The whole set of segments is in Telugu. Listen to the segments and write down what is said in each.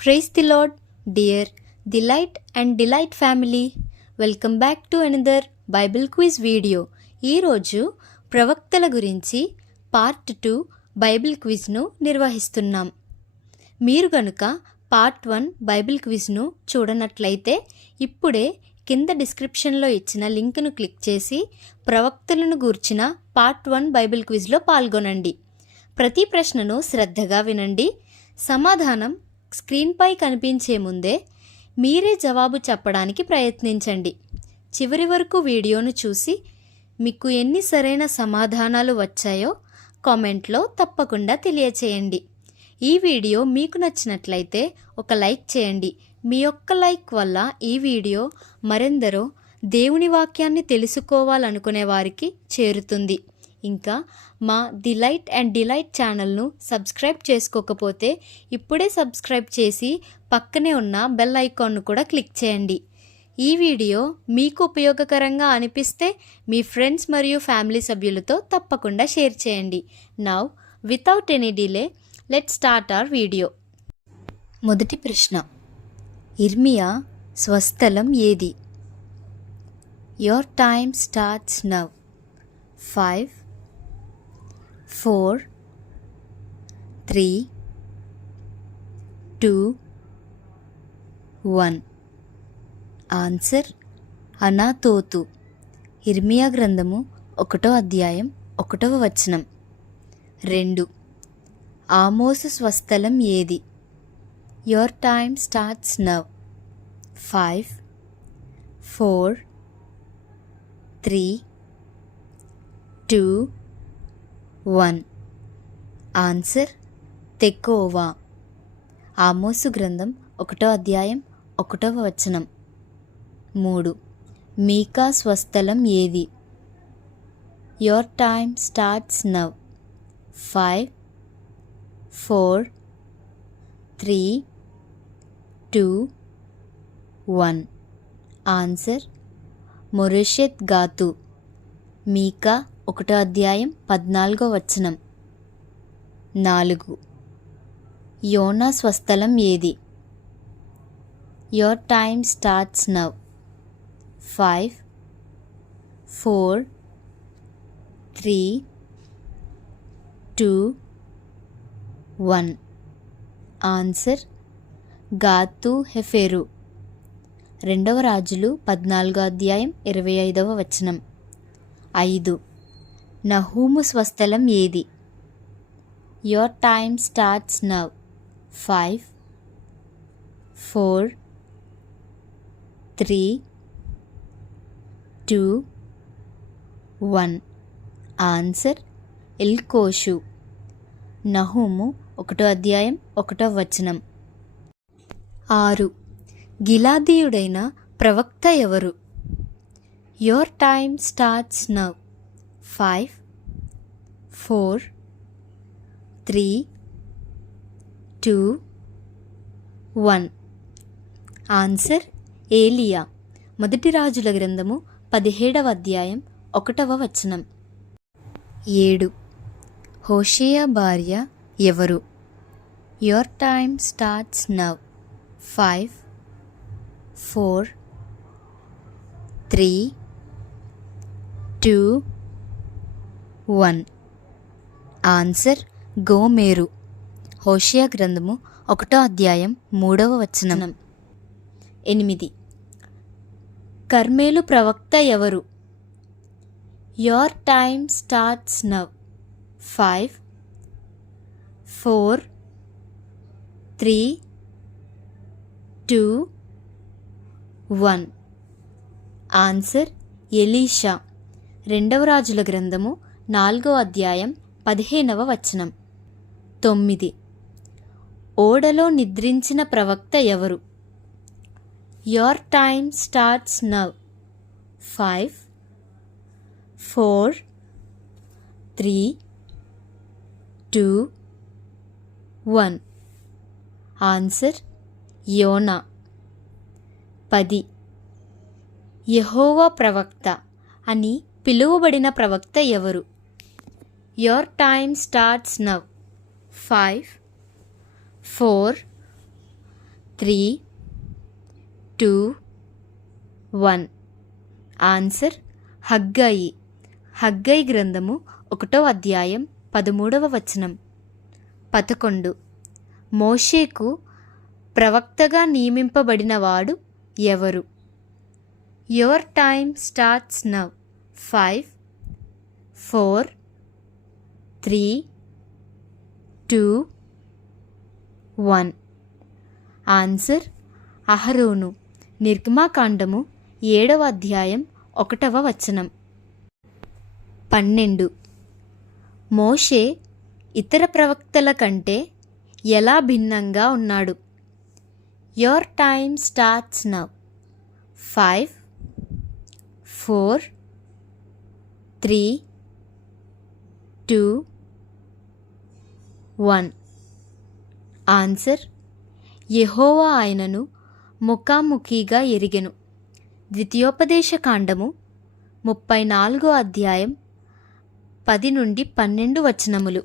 Praise the Lord, dear Delight and Delight family. Welcome back to another Bible quiz video. ఈరోజు ప్రవక్తల గురించి పార్ట్ 2 బైబిల్ క్విజ్ను నిర్వహిస్తున్నాం. మీరు గనుక పార్ట్ 1 బైబిల్ క్విజ్ను చూడనట్లయితే ఇప్పుడే కింద డిస్క్రిప్షన్లో ఇచ్చిన లింక్ను క్లిక్ చేసి ప్రవక్తలను గూర్చిన పార్ట్ 1 బైబిల్ క్విజ్లో పాల్గొనండి. ప్రతి ప్రశ్నను శ్రద్ధగా వినండి. సమాధానం స్క్రీన్పై కనిపించే ముందే మీరే జవాబు చెప్పడానికి ప్రయత్నించండి. చివరి వరకు వీడియోను చూసి మీకు ఎన్ని సరైన సమాధానాలు వచ్చాయో కామెంట్లో తప్పకుండా తెలియచేయండి. ఈ వీడియో మీకు నచ్చినట్లయితే ఒక లైక్ చేయండి. మీ యొక్క లైక్ వల్ల ఈ వీడియో మరెందరో దేవుని వాక్యాన్ని తెలుసుకోవాలనుకునే వారికి చేరుతుంది. ఇంకా మా డిలైట్ అండ్ డిలైట్ ఛానల్ను సబ్స్క్రైబ్ చేసుకోకపోతే ఇప్పుడే సబ్స్క్రైబ్ చేసి పక్కనే ఉన్న బెల్ ఐకాన్ను కూడా క్లిక్ చేయండి. ఈ వీడియో మీకు ఉపయోగకరంగా అనిపిస్తే మీ ఫ్రెండ్స్ మరియు ఫ్యామిలీ సభ్యులతో తప్పకుండా షేర్ చేయండి. Now without any delay let's start our video. మొదటి ప్రశ్న, ఇర్మియా స్వస్థలం ఏది? Your time starts now. 5 4 3 2 1. Answer అనాతోతు. ఇర్మియా గ్రంథము 1వ అధ్యాయం 1వ వచనం. 2. ఆమోసు స్వస్థలం ఏది? Your time starts now. 5 4 3 2 1. Answer తెకోవా. ఆమోసు గ్రంథం 1వ అధ్యాయం 1వ వచనం. 3. మీకా స్వస్థలం ఏది? Your time starts now. 5 4 3 2 1. Answer మొరెషెత్ గాతు. మీకా 1వ అధ్యాయం 14వ వచనం. 4. యోనా స్వస్థలం ఏది? Your time starts now. 5 4 3 2 1. Answer గాతు హెఫెరు. 2వ రాజులు 14వ అధ్యాయం 25వ వచనం. 5. నహూము స్వస్థలం ఏది? Your time starts now. 5 4 3 2 1. Answer ఎల్కోషు. నహూము 1వ అధ్యాయం 1వ వచనం. 6. గిలాదీయుడైన ప్రవక్త ఎవరు? Your time starts now. 5 4 3 2 1. Answer ఏలియా. మొదటి రాజుల గ్రంథము 17వ అధ్యాయం 1వ వచనం. 7. హోషేయ భార్య ఎవరు? Your time starts now. 5 4 3 2 1. Answer గోమేరు. హోషేయ గ్రంథము 1వ అధ్యాయం 3వ వచనం. 8. కర్మేలు ప్రవక్త ఎవరు? Your time starts now. 5 4 3 2 1. Answer ఎలీషా. 2వ రాజుల గ్రంథము 4వ అధ్యాయం 15వ వచనం. 9. ఓడలో నిద్రించిన ప్రవక్త ఎవరు? Your time starts now. 5 4 3 2 1. Answer యోనా. 10. యెహోవా ప్రవక్త అని పిలువబడిన ప్రవక్త ఎవరు? Your time starts now. 5 4 3, 2, 1. Answer హగ్గయి. హగ్గయి గ్రంథము 1వ అధ్యాయం 13వ వచనం. 11. మోషేకు ప్రవక్తగా నియమింపబడినవాడు ఎవరు? Your time starts now. 5, 4, 3, 2, 1. Answer అహరోను. నిర్గమాకాండము 7వ అధ్యాయం 1వ వచనం. 12. మోషే ఇతర ప్రవక్తల కంటే ఎలా భిన్నంగా ఉన్నాడు? Your time starts now. 5, 4, 3, 2, 1. Answer యెహోవా ఆయనను ముఖాముఖిగా ఎరిగెను. ద్వితీయోపదేశకాండము 34వ అధ్యాయం 10 నుండి 12 వచనములు.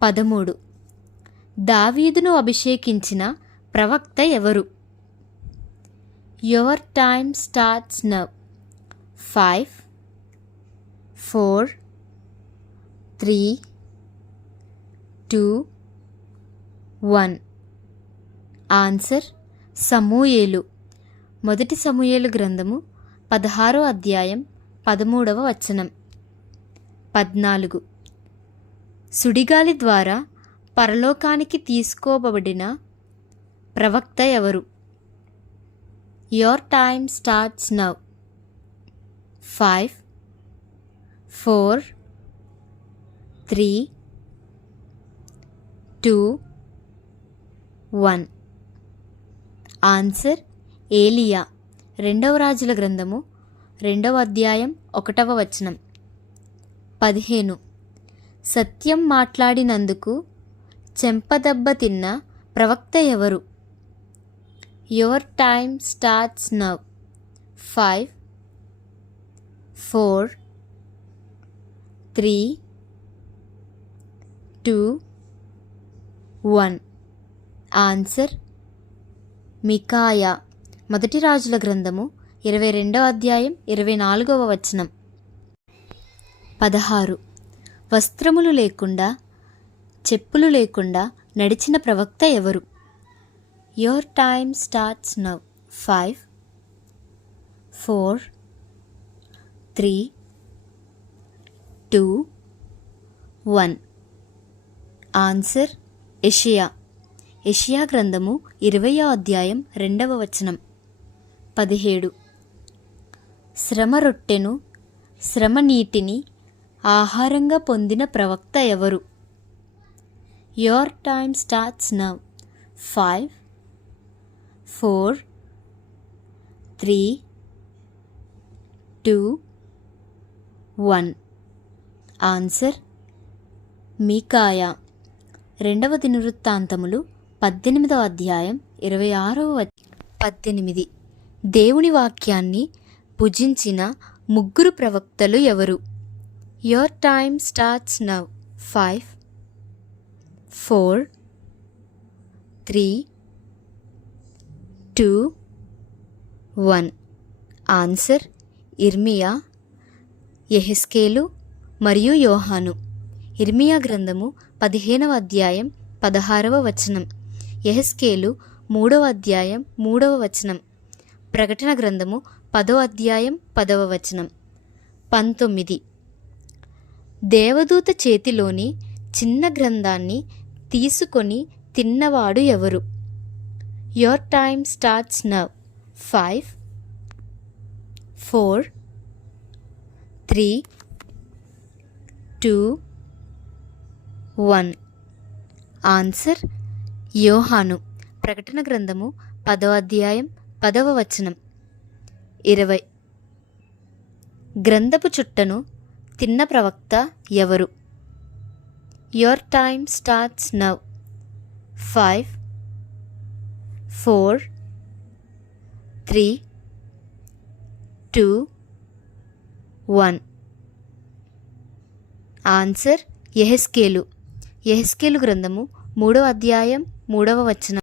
13. దావీదును అభిషేకించిన ప్రవక్త ఎవరు? Your time starts now. 5, 4, 3, 2, 1. Answer సమూయేలు. మొదటి సమూయేలు గ్రంథము 16వ అధ్యాయం 13వ వచనం. 14. సుడిగాలి ద్వారా పరలోకానికి తీసుకోబడిన ప్రవక్త ఎవరు? Your time starts now. 5, 4, 3, 2, 1. Answer ఏలియా. 2వ రాజుల గ్రంథము 2వ అధ్యాయం 1వ వచనం. 15. సత్యం మాట్లాడినందుకు చెంపదెబ్బ తిన్న ప్రవక్త ఎవరు? Your time starts now. 5, 4, 3, 2, 1. Answer మికాయా. మొదటి రాజుల గ్రంథము 22వ అధ్యాయం 24వ వచనం. 16. వస్త్రములు లేకుండా చెప్పులు లేకుండా నడిచిన ప్రవక్త ఎవరు? Your time starts now. 5, 4, 3, 2, 1. Answer యెషయా. యెషయా గ్రంథము 20వ అధ్యాయం 2వ వచనం. 17. శ్రమ రొట్టెను శ్రమ నీటిని ఆహారంగా పొందిన ప్రవక్త ఎవరు? Your time starts now. 5, 4, 3, 2, 1. Answer మీకాయా. 2వ దినవృత్తాంతములు 18వ అధ్యాయం 26వ వచనం. 18. దేవుని వాక్యాన్ని భుజించిన ముగ్గురు ప్రవక్తలు ఎవరు? Your time starts now. 5, 4, 3, 2, 1. Answer ఇర్మియా, యెహెజ్కేలు మరియు యోహాను. ఇర్మియా గ్రంథము 15వ అధ్యాయం 16వ వచనం. యెహెజ్కేలు 3వ అధ్యాయం 3వ వచనం. ప్రకటన గ్రంథము 10వ అధ్యాయం 10వ వచనం. 19. దేవదూత చేతిలోని చిన్న గ్రంథాన్ని తీసుకొని తిన్నవాడు ఎవరు? Your time starts now. 5, 4, 3, 2, 1. Answer యోహాను. ప్రకటన గ్రంథము 10వ అధ్యాయం 10వ వచనం. 20. గ్రంథపు చుట్టను తిన్న ప్రవక్త ఎవరు? Your time starts now. 5, 4, 3, 2, 1. Answer యెహెజ్కేలు. యెహెజ్కేలు గ్రంథము 3వ అధ్యాయం 3వ వచనం.